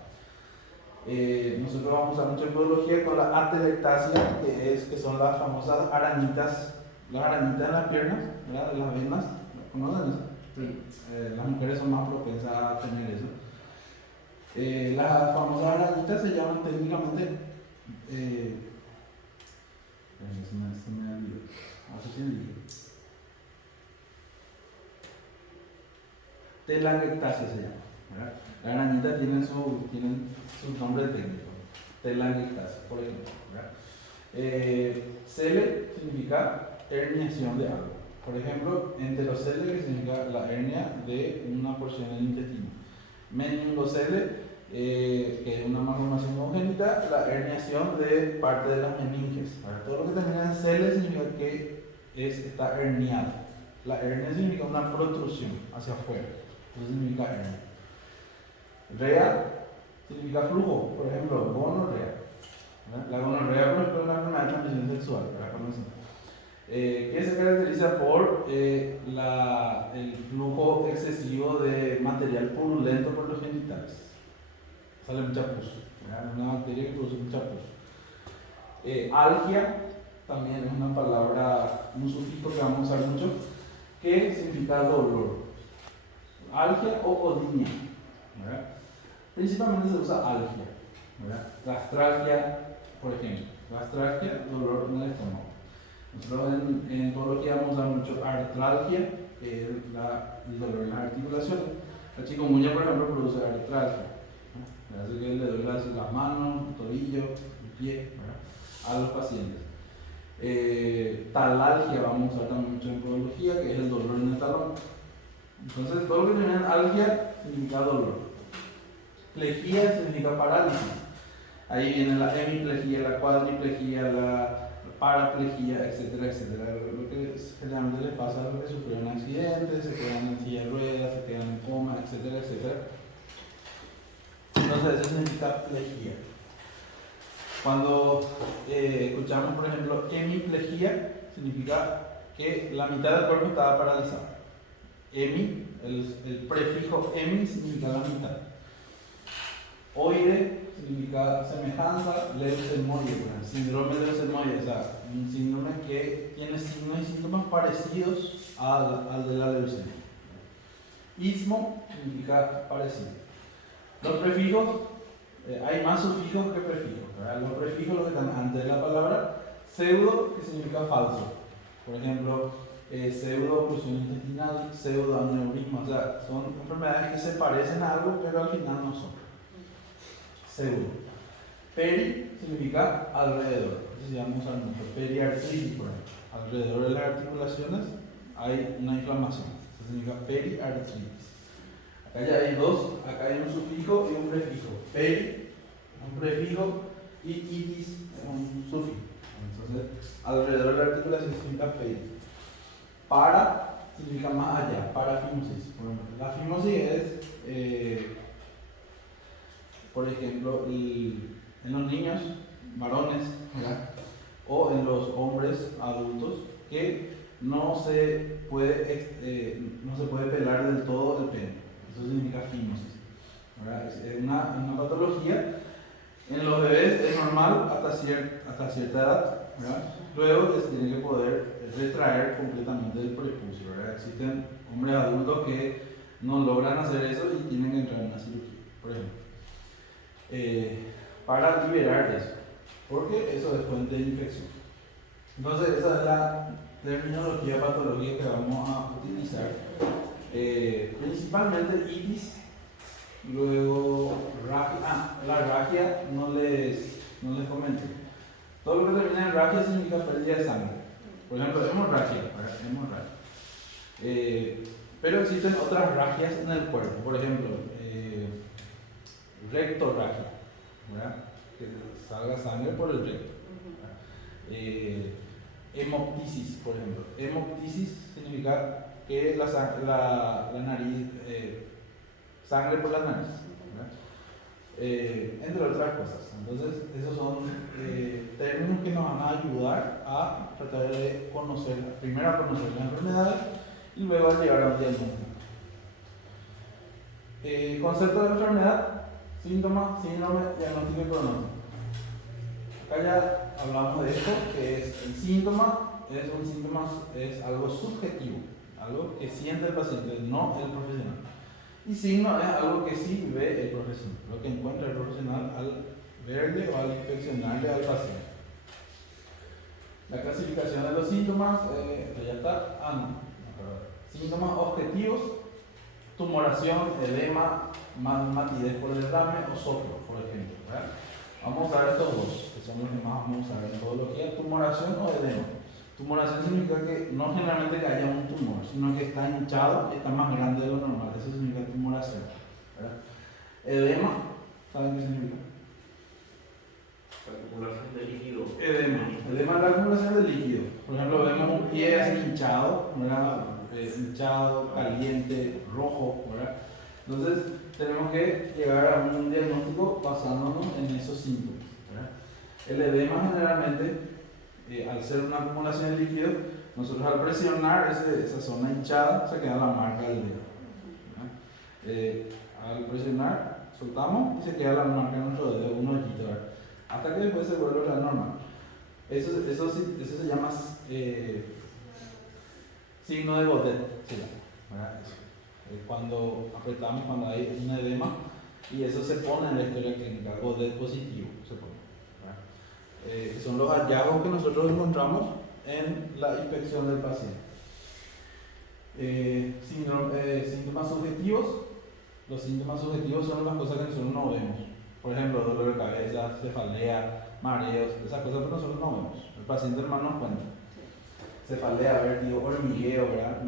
Nosotros vamos a usar mucho en biología con la atelectasia, que son las famosas arañitas, las arañitas en las piernas, ¿verdad? De las venas, ¿conocen eso? Las mujeres son más propensas a tener eso. Las famosas arañitas se llaman técnicamente, se me olvidó, no sé si dije. Telangiectasia se llama, ¿verdad? La arañita tiene su nombre técnico, telangiectasia, por ejemplo, ¿verdad? Cele significa herniación de algo. Por ejemplo, enterocele, que significa la hernia de una porción del intestino. Meningocele, que es una malformación congénita, la herniación de parte de las meninges. Todo lo que termina en cele significa que está herniado. La hernia significa una protrusión hacia afuera. Eso significa hernia. Rea significa flujo, por ejemplo, gonorrea. La gonorrea, por ejemplo, es una enfermedad de transmisión sexual, que se caracteriza por el flujo excesivo de material purulento por los genitales. Sale mucha pus, una bacteria que produce mucha pus. Algia también es una palabra, un sufijo que vamos a usar mucho, que significa dolor. Algia o odinia, ¿verdad? Principalmente se usa algia, ¿verdad? Gastralgia, por ejemplo. Gastralgia, dolor en el estómago. Nosotros en biología vamos a usar mucho artralgia, que es el dolor en las articulaciones. La chikungunya, por ejemplo, produce artralgia, ¿verdad? Así que le duele las manos, el tobillo, el pie, ¿verdad? A los pacientes. Talalgia vamos a usar también mucho en biología, que es el dolor en el talón. Entonces, todo lo que tiene algia significa dolor. Plejía significa parálisis. Ahí viene la hemiplegia, la cuadriplegia, la paraplegia, etcétera, etcétera. Lo que generalmente le pasa a los que sufrieron accidentes, se quedan en silla de ruedas, se quedan en coma, etcétera, etcétera. Entonces, eso significa plejía. Cuando escuchamos, por ejemplo, hemiplegia, significa que la mitad del cuerpo estaba paralizada. Hemi, el prefijo hemi significa la mitad. Oide significa semejanza, leucemoide, síndrome de leucemoide, o sea, un síndrome que tiene signos y síntomas parecidos al de la leucemia. Ismo significa parecido. Los prefijos, hay más sufijos que prefijos, ¿verdad? Los prefijos, los que están antes de la palabra, pseudo, que significa falso. Por ejemplo, pseudo-oclusión intestinal, pseudo-aneurisma, o sea, son enfermedades que se parecen a algo, pero al final no son. Pseudo. Peri significa alrededor, eso se llama usar mucho. Periartritis, por ejemplo. Alrededor de las articulaciones hay una inflamación, eso significa periartritis. Acá ya hay dos, acá hay un sufijo y un prefijo. Peri, un prefijo, y itis, un sufijo. Entonces, alrededor de la articulación significa peri. Para significa más allá, parafimosis. La fimosis es, por ejemplo, en los niños, varones, ¿verdad? O en los hombres adultos, que no se puede pelar del todo el pene. Eso significa fimosis, ¿verdad? Es una patología En los bebés es normal hasta cierta edad, ¿verdad? Luego se tiene que poder retraer completamente del prepucio, ¿verdad? Existen hombres adultos que no logran hacer eso y tienen que entrar en una cirugía, por ejemplo, para liberar eso, porque eso es fuente de infección. Entonces, esa es la terminología patológica que vamos a utilizar. Principalmente itis, luego raquia. La raquia no les comenté. Todo lo que termina en raquia significa pérdida de sangre. Por ejemplo, hemorragia, ¿verdad? Pero existen otras raquias en el cuerpo. Por ejemplo, rectorragia, ¿verdad? Que salga sangre por el recto. Hemoptisis, por ejemplo. Hemoptisis significa que la nariz, sangre por la nariz, entre otras cosas. Entonces, esos son términos que nos van a ayudar a tratar de conocer, primero a conocer la enfermedad y luego a llegar a un diagnóstico. Concepto de la enfermedad, síntoma, síndrome, diagnóstico y pronóstico. Acá ya hablamos de esto, que es el síntoma, es algo subjetivo, algo que siente el paciente, no el profesional. Y signo es algo que sí ve el profesional, lo que encuentra el profesional al verle o al inspeccionarle al paciente. La clasificación de los síntomas, ya está. Síntomas objetivos: tumoración, edema, matidez por derrame o soplo, por ejemplo, ¿verdad? Vamos a usar estos dos, que son los que más vamos a usar en podología: tumoración o edema. Tumoración significa que no generalmente que haya un tumor, sino que está hinchado y está más grande de lo normal. Eso significa tumoración, ¿verdad? Edema, ¿saben qué significa? Acumulación de líquido. Edema es la acumulación de líquido. Por ejemplo, vemos un pie así hinchado, ¿verdad? Hinchado, caliente, rojo, ¿verdad? Entonces, tenemos que llegar a un diagnóstico basándonos en esos síntomas, ¿verdad? El edema generalmente, al ser una acumulación de líquido, nosotros al presionar esa zona hinchada se queda la marca del dedo. Al presionar, soltamos y se queda la marca de nuestro dedo, un hoyito, ¿verdad? Hasta que después se vuelve a la normal. Eso se llama signo de Godet, ¿verdad? Cuando apretamos, cuando hay un edema, y eso se pone en la historia clínica, Godet positivo se pone, ¿verdad? Son los hallazgos que nosotros encontramos en la inspección del paciente. Síntomas subjetivos. Los síntomas subjetivos son las cosas que nosotros no vemos. Por ejemplo, dolor de cabeza, cefalea, mareos, esas cosas que nosotros no vemos. El paciente hermano nos cuenta. Cefalea, vértigo, hormigueo, ¿verdad?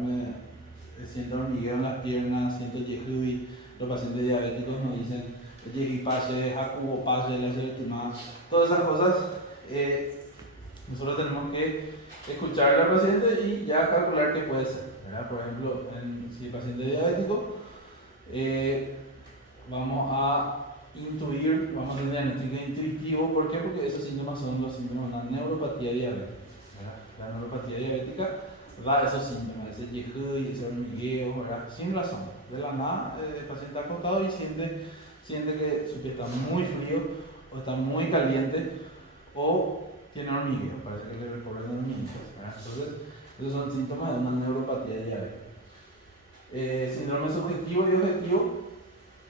Siento hormigueo en las piernas, siento yehui. Los pacientes diabéticos nos dicen yehui pase, jacubo pase, la serotonina. Todas esas cosas nosotros tenemos que escuchar al paciente y ya calcular qué puede ser, ¿verdad? Por ejemplo, si el paciente es diabético, vamos a intuir, vamos a hacer un diagnóstico intuitivo. ¿Por qué? Porque esos síntomas son los síntomas de la neuropatía diabética, ¿verdad? La neuropatía diabética da esos síntomas, ese yehui, ese hormigueo, ¿verdad? Sin razón. De la nada, el paciente está acostado y siente que su pie está muy frío, o está muy caliente, o tiene hormigueo, parece que le recorren hormiguitos, ¿verdad? Entonces, esos son síntomas de una neuropatía diabética. Síndrome subjetivo y objetivo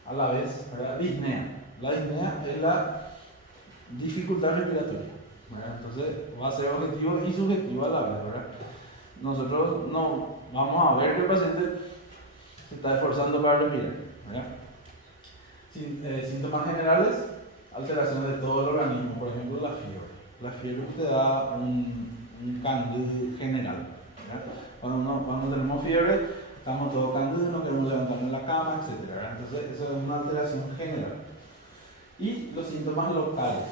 a la vez, ¿verdad? Disnea. La disnea es la dificultad respiratoria, ¿verdad? Entonces va a ser objetivo y subjetivo a la vez, ¿verdad? Nosotros no vamos a ver que el paciente se está esforzando para respirar, ¿verdad? Síntomas generales: alteraciones de todo el organismo, por ejemplo la fiebre. La fiebre te da un candú general, ¿verdad? Cuando tenemos fiebre, estamos todos candúes, no queremos levantarnos en la cama, etc. Entonces, eso es una alteración general. Y los síntomas locales,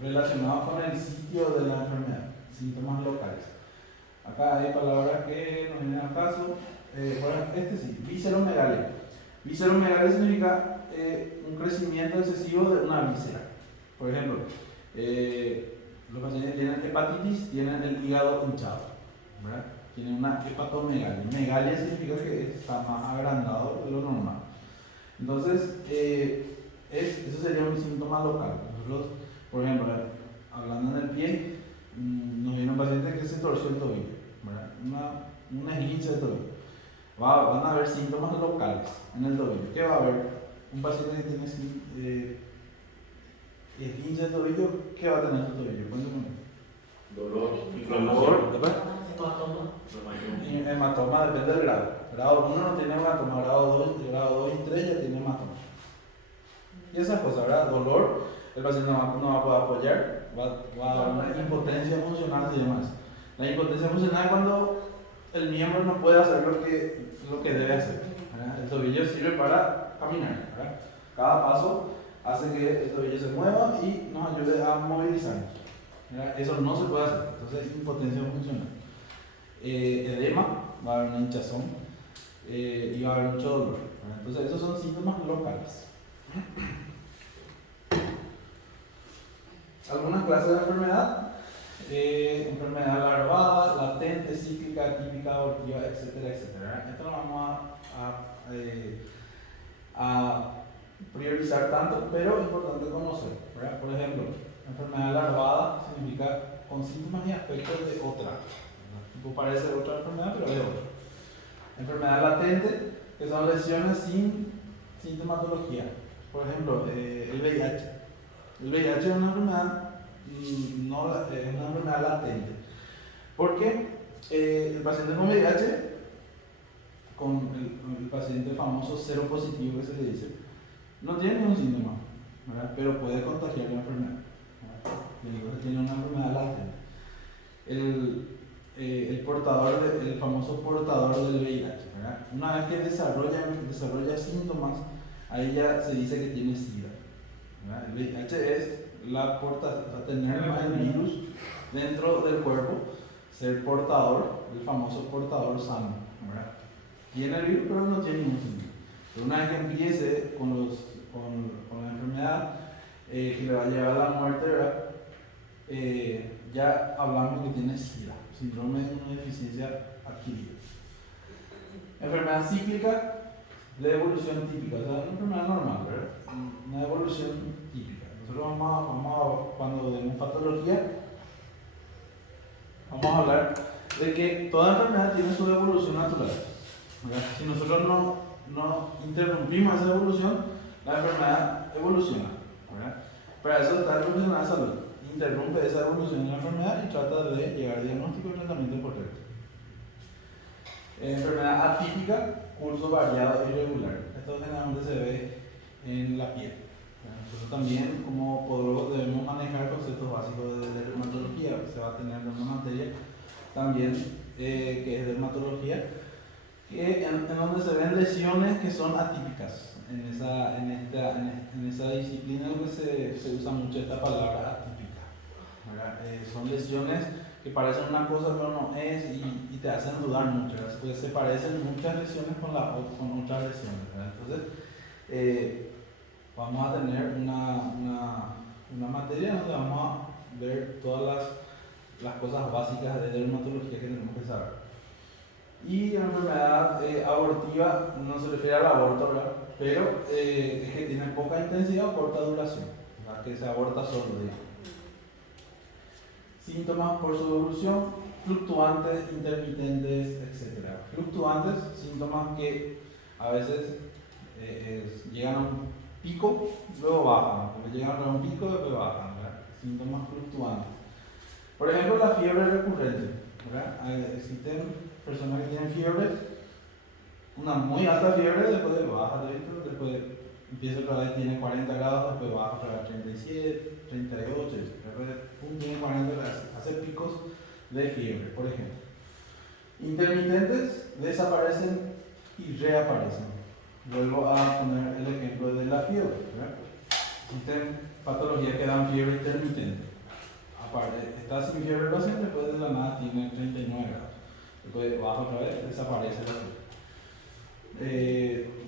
relacionados con el sitio de la enfermedad, síntomas locales. Acá hay palabras que nos vienen al caso. Bueno, visceromegalia. Visceromegalia significa un crecimiento excesivo de una víscera. Por ejemplo, los pacientes tienen hepatitis, tienen el hígado hinchado, ¿verdad? Tienen una hepatomegalia. Megalia significa que está más agrandado de lo normal. Entonces, eso sería un síntoma local. Nosotros, por ejemplo, hablando en el pie, nos viene un paciente que se torció el tobillo, ¿verdad? Un esguince de tobillo. Van a haber síntomas locales en el tobillo. ¿Qué va a haber? Un paciente que tiene esguince de tobillo, ¿qué va a tener en su tobillo? Cuéntame. Dolor, Dolor, después. inflamación. Hematoma depende del grado. Grado 1 no tiene hematoma, grado 2 y 3 ya tiene hematoma. Y esas cosas, ¿verdad? Dolor, el paciente no va a poder apoyar, va a haber una impotencia funcional, se llama eso. La impotencia funcional es cuando el miembro no puede hacer lo que debe hacer, ¿verdad? El tobillo sirve para caminar, ¿verdad? Cada paso hace que el tobillo se mueva y nos ayude a movilizarnos, ¿verdad? Eso no se puede hacer, entonces impotencia funcional. Edema, va a haber una hinchazón y va a haber mucho dolor, ¿verdad? Entonces esos son síntomas locales. Algunas clases de enfermedad, enfermedad larvada, latente, cíclica, atípica, abortiva, etcétera, etcétera. Esto lo vamos a priorizar tanto, pero es importante conocer, ¿verdad? Por ejemplo, enfermedad larvada significa con síntomas y aspectos de otra, ¿verdad? Tipo parece otra enfermedad, pero es otra. Enfermedad latente, que son lesiones sin sintomatología. Por ejemplo, el VIH. El VIH es una enfermedad, es una enfermedad latente. Porque el paciente con VIH, con el paciente famoso cero positivo que se le dice, no tiene ningún síntoma, ¿verdad? Pero puede contagiar la enfermedad, ¿verdad? Le digo que tiene una enfermedad latente. El famoso portador del VIH, ¿verdad? Una vez que desarrolla síntomas, ahí ya se dice que tiene SIDA, ¿verdad? El VIH es tener el virus dentro del cuerpo, ser portador, el famoso portador sano, ¿verdad? Tiene el virus pero no tiene ningún síntoma. Pero una vez que empiece con la enfermedad que le va a llevar a la muerte, ¿verdad? Ya hablamos que tiene SIDA, síndrome de inmunodeficiencia adquirida. Enfermedad cíclica, de evolución típica, o sea, una enfermedad normal, ¿verdad? Una evolución típica. Nosotros cuando vemos patología, vamos a hablar de que toda enfermedad tiene su evolución natural, ¿verdad? Si nosotros no interrumpimos esa evolución, la enfermedad evoluciona, ¿verdad? Para eso está el profesional de salud. Interrumpe esa evolución de la enfermedad y trata de llegar al diagnóstico y tratamiento correcto. Enfermedad atípica, curso variado e irregular. Esto generalmente se ve en la piel. Nosotros también, como podólogos, debemos manejar conceptos básicos de dermatología. Se va a tener una materia también que es dermatología, en donde se ven lesiones que son atípicas. En esa disciplina lo que se usa mucho esta palabra atípica, ¿verdad? Son lesiones que parecen una cosa pero no es y te hacen dudar mucho, ¿verdad? Pues se parecen muchas lesiones con otras lesiones, ¿verdad? Entonces vamos a tener una materia donde vamos a ver todas las cosas básicas de dermatología que tenemos que saber. Y la enfermedad abortiva no se refiere al aborto, ¿verdad? Pero es que tiene poca intensidad o corta duración, ¿verdad? Que se aborta solo, digamos. Síntomas por su evolución, fluctuantes, intermitentes, etc. Fluctuantes, síntomas que a veces llegan a un pico, luego bajan, porque llegan a un pico y después bajan, ¿verdad? Síntomas fluctuantes. Por ejemplo, la fiebre recurrente, ¿verdad? Existen personas que tienen fiebre, una muy alta fiebre, después baja, después empieza otra vez, tiene 40 grados, después baja otra vez 37, 38, después tiene 40 grados, hace picos de fiebre, por ejemplo. Intermitentes desaparecen y reaparecen. Vuelvo a poner el ejemplo de la fiebre, ¿verdad? Existen patologías que dan fiebre intermitente. Está sin fiebre el paciente, después de la nada tiene 39 grados. Después baja otra vez, desaparece la fiebre.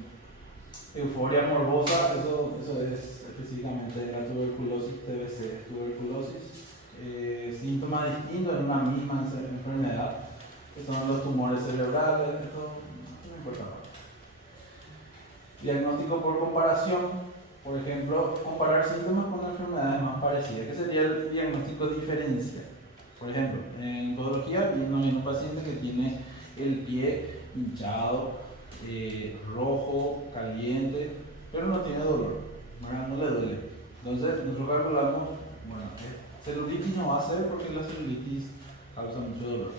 Euforia morbosa, eso es específicamente de la tuberculosis, TBC, tuberculosis. Síntomas distintos en una misma enfermedad, que son los tumores cerebrales, esto no importa. Diagnóstico por comparación, por ejemplo, comparar síntomas con enfermedades más parecidas, que sería el diagnóstico diferencial. Por ejemplo, en podología viene un paciente que tiene el pie hinchado, rojo, caliente, pero no tiene dolor, ¿verdad? No le duele. Entonces, nosotros calculamos, bueno, celulitis no va a ser porque la celulitis causa mucho dolor.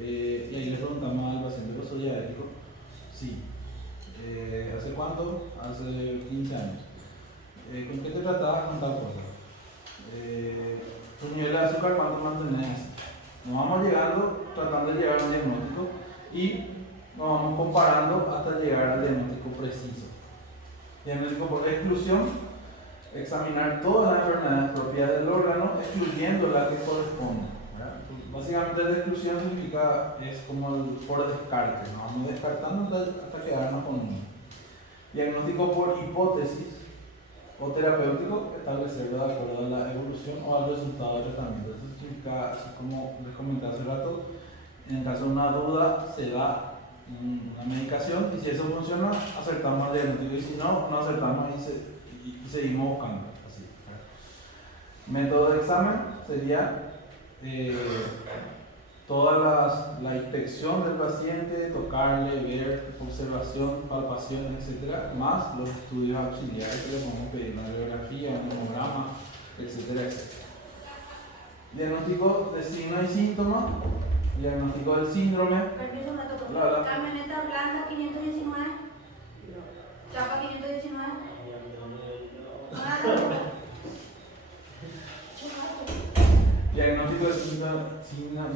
Y ahí le preguntamos al paciente que soy diabético, sí. ¿Hace cuánto? Hace 15 años. ¿Con qué te tratabas con tal cosa? Tu nivel de azúcar, ¿cuánto mantenés? Nos vamos llegando, tratando de llegar a un diagnóstico y nos vamos comparando hasta llegar al diagnóstico preciso. Diagnóstico por exclusión, examinar todas las enfermedades propias del órgano, excluyendo la que corresponde. Básicamente la exclusión significa, es como el por descarte, nos vamos descartando hasta quedarnos con uno. Diagnóstico por hipótesis o terapéutico, establecerlo de acuerdo a la evolución o al resultado del tratamiento. Eso significa, así como les comenté hace rato, en el caso de una duda se da una medicación y si eso funciona, acertamos el diagnóstico y si no, no acertamos y seguimos buscando. Así. Método de examen sería toda la inspección del paciente, tocarle, ver, observación, palpación, etc., más los estudios auxiliares que le podemos pedir, una radiografía, un hemograma, etc., etc. Diagnóstico de signo y síntoma, diagnóstico del síndrome. Permiso, me tocó. Hola. Camioneta blanca 519. Chapa 519. Diagnóstico de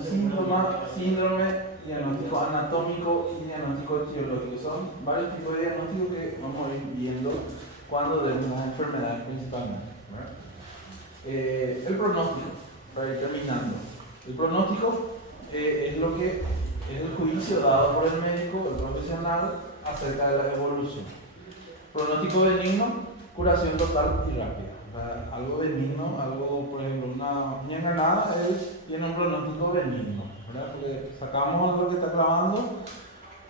síntoma, síndrome, diagnóstico anatómico y diagnóstico etiológico. Son varios tipos de diagnósticos que vamos a ir viendo cuando vemos las enfermedades principalmente. El pronóstico, para ir terminando. El pronóstico es lo que es el juicio dado por el médico, el profesional, acerca de la evolución. Pronóstico benigno, curación total y rápida. Algo benigno, algo, por ejemplo, una ñanganada tiene un pronóstico benigno, ¿verdad? Porque sacamos algo que está clavando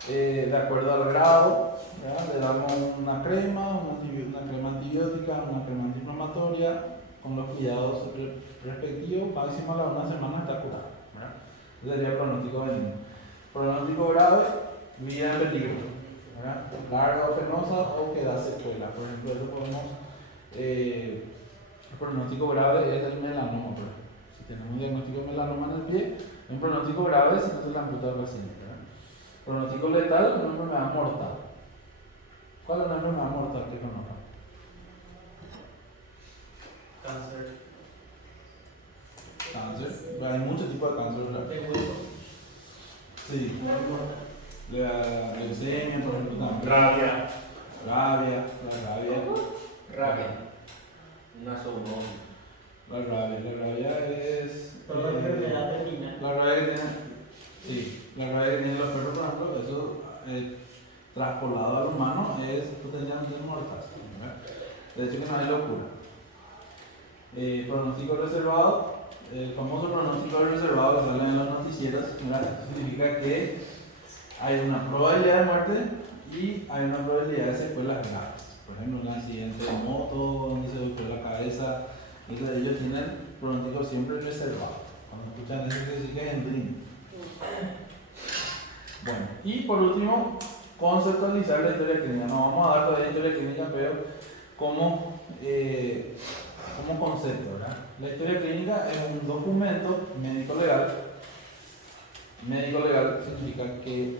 de acuerdo al grado, ¿verdad? Le damos una crema antibiótica, una crema antiinflamatoria, con los cuidados respectivos, máximo a la una semana está curado, ¿verdad? Ese sería el pronóstico benigno. Pronóstico grave, vida en peligro, ¿verdad? Larga o penosa o que da secuela. Por ejemplo, eso podemos. El pronóstico grave es el melanoma. Si tenemos un diagnóstico de melanoma en el pie, un pronóstico grave si no se le amputa al paciente. ¿Verdad? Pronóstico letal, una enfermedad mortal. ¿Cuál es una enfermedad mortal que conozcan? Cáncer. Hay muchos tipos de cáncer, ¿verdad? Sí. La leucemia, por ejemplo, también. Rabia. Rabia. Una zoonosis. La rabia es. Toda enfermedad terminal. La rabia que tienen. Sí, la rabia que tienen los perros, por ejemplo, eso traspolado al humano es potencialmente mortal. ¿Verdad? De hecho, que no hay locura. Pronóstico reservado. El famoso pronóstico reservado que sale en los noticieros, ¿verdad? Significa que hay una probabilidad de muerte y hay una probabilidad de secuelas graves. Por ejemplo, un accidente de moto donde se golpeó la cabeza, entonces ellos tienen pronóstico siempre reservado. Cuando escuchan eso, que sí que es en dream. Bueno, y por último, conceptualizar la historia clínica. No vamos a dar todavía historia clínica, pero como concepto, ¿verdad? La historia clínica es un documento médico-legal. Médico-legal significa que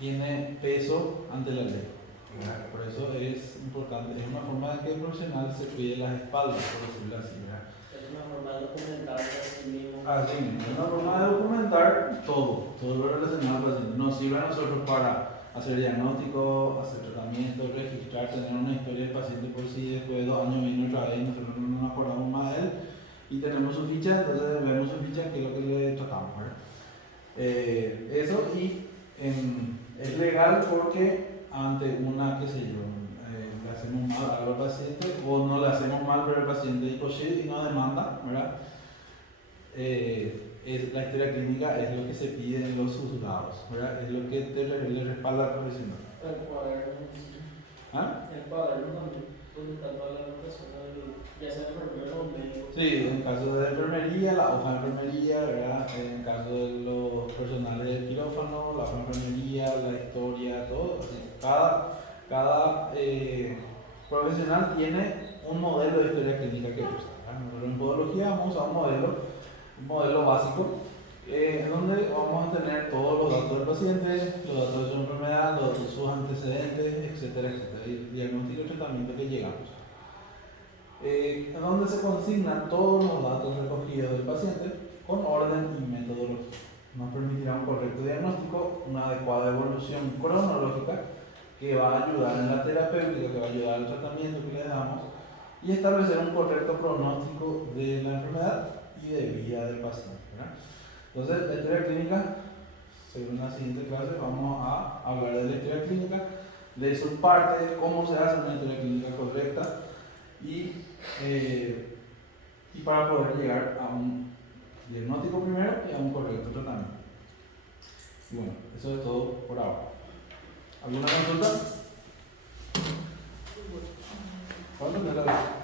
tiene peso ante la ley. Por eso es importante, es una forma de que el profesional se cuide las espaldas, por decirlo así, ¿verdad? Es una forma de documentar así mismo. Así mismo, es una forma de documentar todo lo relacionado al paciente. Nos sirve a nosotros para hacer diagnóstico, hacer tratamiento, registrar, tener una historia del paciente por si después de 2 años viene otra vez y nosotros no nos acordamos más de él y tenemos su ficha, entonces vemos su ficha, que es lo que le tratamos, ¿verdad? Eso y es legal porque ante una, qué sé yo, le hacemos mal algo al paciente o no le hacemos mal pero el paciente es imposible y no demanda, ¿verdad? La historia clínica es lo que se pide en los juzgados, ¿verdad? Es lo que le respalda al profesional. El cuaderno. ¿Ah? El cuaderno también. donde está toda la rotación ya sea enfermero o médico. Sí, en caso de enfermería, la hoja de enfermería, ¿verdad? En caso de los personales del quirófano, la hoja de enfermería, la historia, todo. Así, cada profesional tiene un modelo de historia clínica que usa. ¿Verdad? Nosotros en podología vamos a usar un modelo básico, en donde vamos a tener todos los datos del paciente, los datos de su enfermedad, los datos de sus antecedentes, etcétera, etcétera, y el diagnóstico y tratamiento que llegamos. En donde se consignan todos los datos recogidos del paciente con orden y metodología. Nos permitirá un correcto diagnóstico, una adecuada evolución cronológica que va a ayudar en la terapéutica, que va a ayudar al tratamiento que le damos, y establecer un correcto pronóstico de la enfermedad y de vida del paciente, ¿verdad? Entonces, la historia clínica, según la siguiente clase, vamos a hablar de la historia clínica, de su parte, cómo se hace una historia clínica correcta y para poder llegar a un diagnóstico primero y a un correcto tratamiento. Y bueno, eso es todo por ahora. ¿Alguna consulta? ¿Cuándo te la ves?